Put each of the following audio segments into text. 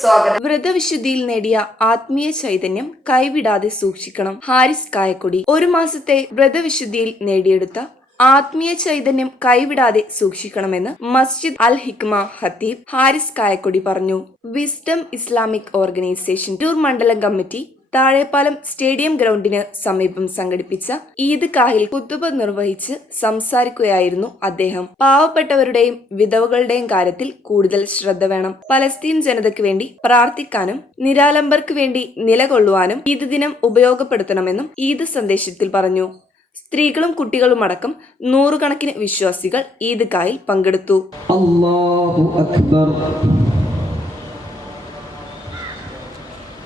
സ്വാഗതം. വ്രതവിശുദ്ധിയിൽ നേടിയ ആത്മീയ ചൈതന്യം കൈവിടാതെ സൂക്ഷിക്കണം. ഹാരിസ് കായക്കൊടി ഒരു മാസത്തെ വ്രതവിശുദ്ധിയിൽ നേടിയെടുത്ത ആത്മീയ ചൈതന്യം കൈവിടാതെ സൂക്ഷിക്കണമെന്ന് മസ്ജിദ് അൽ ഹിക്മ ഹത്തീബ് ഹാരിസ് കായക്കൊടി പറഞ്ഞു. വിസ്ഡം ഇസ്ലാമിക് ഓർഗനൈസേഷൻ ടൂർ മണ്ഡലം കമ്മിറ്റി താഴെപ്പാലം സ്റ്റേഡിയം ഗ്രൗണ്ടിന് സമീപം സംഘടിപ്പിച്ച ഈദ് കാഹിൽ കുത്തുബ് നിർവഹിച്ച് സംസാരിക്കുകയായിരുന്നു അദ്ദേഹം. പാവപ്പെട്ടവരുടെയും വിധവകളുടെയും കാര്യത്തിൽ കൂടുതൽ ശ്രദ്ധ വേണം. പലസ്തീൻ ജനതയ്ക്ക് വേണ്ടി പ്രാർത്ഥിക്കാനും നിരാലംബർക്ക് വേണ്ടി നിലകൊള്ളുവാനും ഈദ് ദിനം ഉപയോഗപ്പെടുത്തണമെന്നും ഈദ് സന്ദേശത്തിൽ പറഞ്ഞു. സ്ത്രീകളും കുട്ടികളും അടക്കം നൂറുകണക്കിന് വിശ്വാസികൾ ഈദ്ഗായിൽ പങ്കെടുത്തു. അക്ബർ.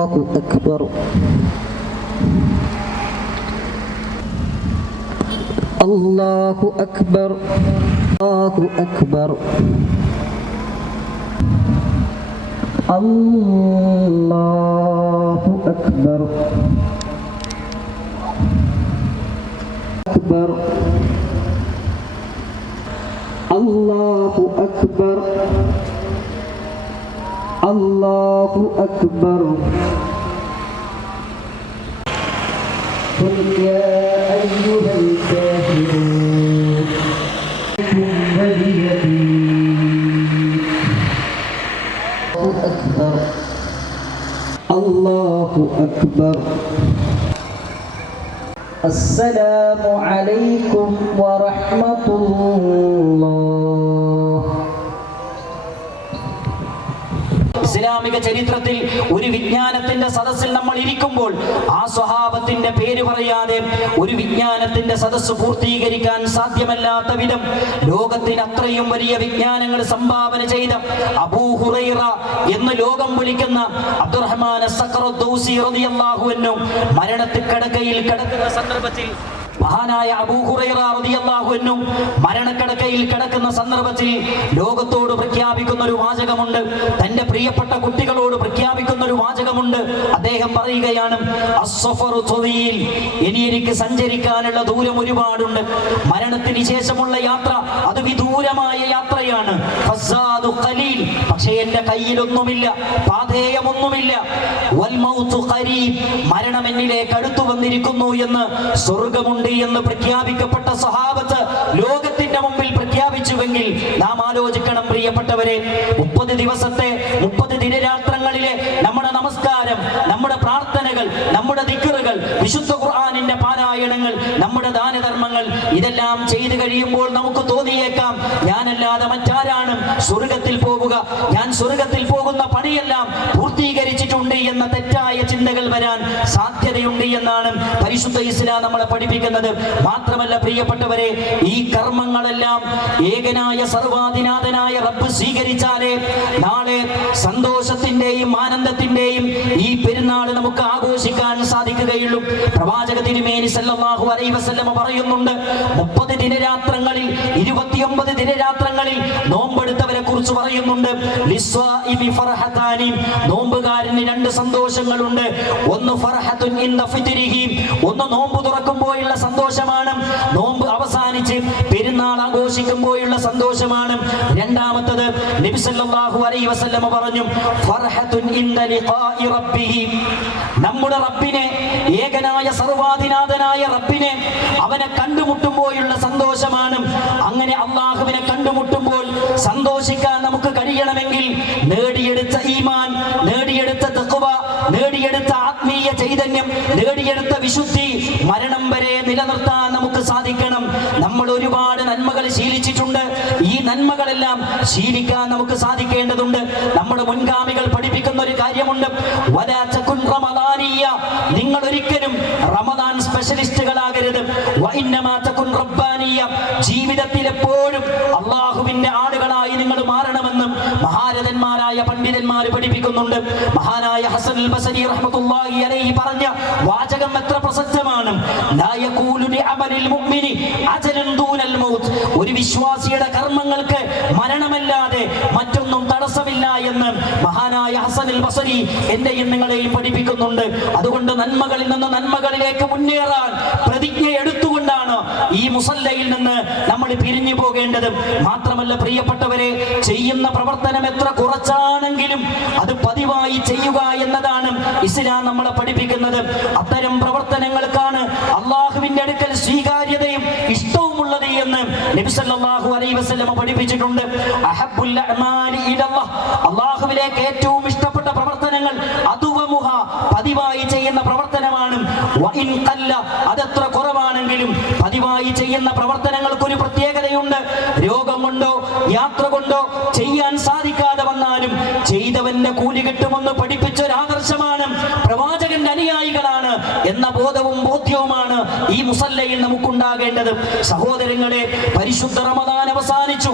الله أكبر. الله أكبر. الله أكبر. الله أكبر. أكبر. الله أكبر. الله أكبر قل يا أيها الكافرون الله أكبر الله أكبر السلام عليكم ورحمة الله ഇസ്ലാമിക ചരിത്രത്തിൽ ഒരു വിജ്ഞാനത്തിന്റെ സദസ്സിൽ നമ്മൾ ഇരിക്കുമ്പോൾ ആ സ്വഭാവത്തിന്റെ പേര് പറയാതെ ഒരു വിജ്ഞാനത്തിന്റെ സദസ്സ് പൂർത്തീകരിക്കാൻ സാധ്യമല്ലാത്ത വിധം ലോകത്തിന് അത്രയും വലിയ വിജ്ഞാനങ്ങൾ സംഭാവന ചെയ്ത അബൂഹുറൈറ എന്ന് ലോകം വിളിക്കുന്ന അബ്ദുറഹ്മാൻ മരണത്തിൽ കിടക്കയിൽ കിടക്കുന്ന സന്ദർഭത്തിൽ മഹാനായ അബൂഹുറൈറിയാഹുവിനും മരണക്കിടക്കയിൽ കിടക്കുന്ന സന്ദർഭത്തിൽ ലോകത്തോട് പ്രഖ്യാപിക്കുന്ന ഒരു വാചകമുണ്ട് തന്റെ പ്രിയപ്പെട്ട കുട്ടികളോട് പ്രഖ്യാപിക്കുന്ന ഒരു വാചകമുണ്ട് അദ്ദേഹം പറയുകയാണ്. ഇനി എനിക്ക് സഞ്ചരിക്കാനുള്ള ദൂരം ഒരുപാടുണ്ട് മരണത്തിന് ശേഷമുള്ള യാത്ര അത് വിദൂരമായ യാത്രയാണ്. പക്ഷേ എന്റെ കയ്യിലൊന്നുമില്ല പാധേയമൊന്നുമില്ല. മരണം എന്നിലേക്ക് അടുത്തു വന്നിരിക്കുന്നു എന്ന് സ്വർഗമുണ്ട് എന്ന് പ്രഖ്യാപിക്കപ്പെട്ട സഹാബത്ത് ലോകത്തിന്റെ മുമ്പിൽ പ്രഖ്യാപിച്ചുവെങ്കിൽ നാം ആലോചിക്കണം പ്രിയപ്പെട്ടവരെ മുപ്പത് ദിവസത്തെ മുപ്പത് ദിനരാത്രങ്ങളിലെ നമ്മുടെ നമസ്കാരം നമ്മുടെ പ്രാർത്ഥനകൾ നമ്മുടെ ദിക്കറുകൾ വിശുദ്ധ ഖുർആാനിന്റെ പാരായണങ്ങൾ നമ്മുടെ ദാനധർമ്മങ്ങൾ ഇതെല്ലാം ചെയ്തു കഴിയുമ്പോൾ നമുക്ക് തോന്നിയേക്കാം ഞാനല്ലാതെ മറ്റാരാണ്? സ്വർഗത്തിൽ പോകുക ഞാൻ സ്വർഗത്തിൽ പോകുന്ന പണിയെല്ലാം പൂർത്തീകരിച്ചിട്ടുണ്ട് എന്ന തെറ്റായ ചിന്തകൾ വരാൻ സാധ്യതയുണ്ട് എന്നാണ് പരിശുദ്ധ ഇസ്ലാം നമ്മളെ പഠിപ്പിക്കുന്നത്. മാത്രമല്ല പ്രിയപ്പെട്ടവരെ ഈ കർമ്മങ്ങളെല്ലാം ഏകനായ സർവാധിനാഥനായ റബ്ബ് സ്വീകരിച്ചാലേ നാളെ സന്തോഷത്തിന്റെയും ആനന്ദത്തിന്റെയും ഈ പെരുന്നാൾ നമുക്ക് ആഘോഷിക്കാൻ സാധിക്കുകയുള്ളൂ പ്രവാചക തിരുമേനി സല്ലാഹു അലൈ വസല്ലമ പറയുന്നുണ്ട് മുപ്പത് ദിനരാത്രങ്ങളിൽ ഇരുപത്തിയൊമ്പത് ദിനരാത്രങ്ങളിൽ നോമ്പെടുത്തവരെ കുറിച്ച് പറയുന്നുണ്ട്. നോമ്പുകാരന് രണ്ട് സന്തോഷങ്ങളുണ്ട് ഒന്ന്. ഒന്ന് നോമ്പ് തുറക്കുമ്പോഴുള്ള സന്തോഷമാണ് നോമ്പ് ആഘോഷിക്കുമ്പോഴുള്ള സന്തോഷമാണ്. രണ്ടാമത്തത് നബി സല്ലല്ലാഹു അലൈഹി പറഞ്ഞു ഫർഹത്തുൻ ഇൻദ റബ്ബിഹി. നമ്മുടെ റബ്ബിനെ ഏകനായ സർവാധിനാഥനായ റബ്ബിനെ അവനെ കണ്ടുമുട്ടുമ്പോഴുള്ള സന്തോഷമാണ്. അങ്ങനെ അള്ളാഹുവിനെ കണ്ടുമുട്ടുമ്പോൾ സന്തോഷിക്കാൻ നമുക്ക് കഴിയണമെങ്കിൽ നേടിയെടുത്ത ഈമാൻ നേടിയെടുത്ത തഖ്വ നേടിയെടുത്ത ആത്മീയ ചൈതന്യം നേടിയെടുത്ത വിശുദ്ധി മരണം വരെ നിലനിർത്താൻ നമുക്ക് സാധിക്കണം. നമ്മൾ ഒരുപാട് നന്മകൾ ശീലിച്ചിട്ടുണ്ട് ഈ നന്മകളെല്ലാം ശീലിക്കാൻ നമുക്ക് സാധിക്കേണ്ടതുണ്ട് നമ്മുടെ മുൻഗാമികൾ പഠിപ്പിക്കുന്ന ഒരു കാര്യമുണ്ട്. നിങ്ങൾ ഒരിക്കലും റമദാൻ സ്പെഷ്യലിസ്റ്റുകളാകരുത്. ജീവിതത്തിൽ എപ്പോഴും അള്ളാഹുവിന്റെ മാറണം പണ്ഡിതന്മാർ പഠിപ്പിക്കുന്നുണ്ട്. മഹാനായ ഹസൻ ബസരി റഹ്മത്തുള്ളാഹി അലൈഹി പറഞ്ഞ വാചകം എത്ര പ്രസക്തമാണ്. മുഅ്മിനി ദൂനൽ മൗത്ത്. ഒരു വിശ്വാസിയുടെ കർമ്മങ്ങൾക്ക് മരണമല്ലാതെ മറ്റൊന്നും തടസ്സമില്ല എന്ന് മഹാനായ ഹസൻ ബസരി എന്റെയും നിങ്ങളെയും പഠിപ്പിക്കുന്നുണ്ട്. അതുകൊണ്ട് നന്മകളിൽ നിന്ന് നന്മകളിലേക്ക് മുന്നേറാൻ പ്രതിജ്ഞ എടുത്തുകൊണ്ടാണ് ഈ മുസല്ലയിൽ നിന്ന് നമ്മൾ പിരിഞ്ഞു പോകേണ്ടതും മാത്രമല്ല പ്രിയപ്പെട്ടവരെ ചെയ്യുന്ന പ്രവർത്തനം എത്ര കുറച്ചാണെങ്കിലും അത് പതിവായി ചെയ്യുക എന്നതാണ് ഇസ്ലാം നമ്മളെ പഠിപ്പിക്കുന്നത്. അത്തരം പ്രവർത്തനങ്ങൾക്കാണ് അള്ളാഹുവിന്റെ അടുക്കൽ സ്വീകാര്യതയും ഇഷ്ടവുമുള്ളത് എന്ന് നബി സല്ലല്ലാഹു അലൈഹി വസല്ലമ പഠിപ്പിച്ചിട്ടുണ്ട്. അള്ളാഹുവിലേക്ക് ഏറ്റവും ഇഷ്ടപ്പെട്ട പ്രവർത്തനങ്ങൾ അതുവമുഹ പതിവായി ചെയ്യുന്ന പ്രവർത്തനമാണ് അതെത്ര കുറവാണെങ്കിലും പതിവായി ചെയ്യുന്ന പ്രവർത്തനങ്ങൾക്ക് ഒരു പ്രത്യേകതയുണ്ട്. രോഗം കൊണ്ടോ യാത്ര കൊണ്ടോ ചെയ്യാൻ സാധിക്കാതെ വന്നാലും ചെയ്തവന്റെ കൂലി കിട്ടുമെന്ന് പഠിപ്പിച്ച ഒരു ആദർശമാണ്. പ്രവാചകന്റെ അനുയായികളാണ് എന്ന ബോധവും ബോധ്യവുമാണ് ഈ മുസല്ലയിൽ നമുക്കുണ്ടാകേണ്ടത്. സഹോദരങ്ങളെ പരിശുദ്ധ റമദാൻ അവസാനിച്ചു.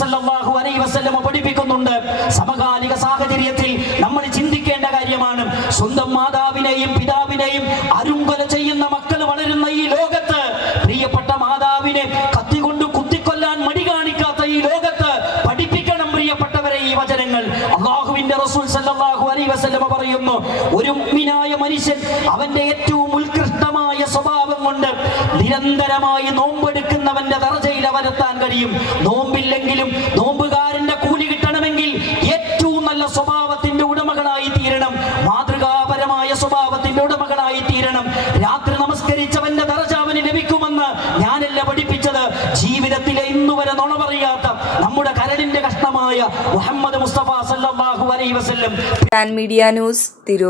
സ്വല്ലല്ലാഹു അലൈഹി വസല്ലം പഠിപ്പിക്കുന്നുണ്ട്. സമകാലിക സാഹചര്യത്തിൽ നമ്മൾ ചിന്തിക്കേണ്ട കാര്യമാണ്. സ്വന്തം മാതാവിനെയും പിതാവിനെയും അരുങ്കൊല ചെയ്യുന്ന മക്കൾ വളരുന്ന ഈ ലോകത്ത് പ്രിയപ്പെട്ട മാതാവിനെ കത്തികൊണ്ട് കുത്തിക്കൊല്ലാൻ മടി കാണിക്കാത്ത ഈ ലോകത്ത് പഠിപ്പിക്കണം പ്രിയപ്പെട്ടവരെ ഈ വചനങ്ങൾ. അള്ളാഹുവിന്റെ റസൂൽ സല്ലല്ലാഹു അലൈഹി വസല്ലം പറയുന്നു ഒരു മുഅ്മിനായ മനുഷ്യൻ അവന്റെ ഏറ്റവും ഉത്കൃഷ്ടമായ സ്വഭാവം കൊണ്ട് നിരന്തരമായി നോമ്പെടുക്കുന്നവന്റെ ദർജയിൽ അവരെത്താൻ കഴിയും. നോമ്പില്ലെങ്കിലും നോമ്പുകാരന്റെ കൂലി കിട്ടണമെങ്കിൽ ഏറ്റവും നല്ല സ്വഭാവത്തിന്റെ ഉടമകളായി തീരണം. മാതൃകാപരമായ സ്വഭാവത്തിന്റെ ഉടമകളായി തീരണം. രാത്രി നമസ്കരിച്ചവന്റെ ദർജ അവന് ലഭിക്കുമെന്ന് ഞാനല്ല പഠിപ്പിച്ചത്. ജീവിതത്തിലെ ഇന്നുവരെ നുണ പറയാത്ത നമ്മുടെ കരളിന്റെ കഷ്ടമായ മുഹമ്മദ് മുസ്തഫ സല്ലാഹു അലൈഹി വസല്ലം. Media news Tirur.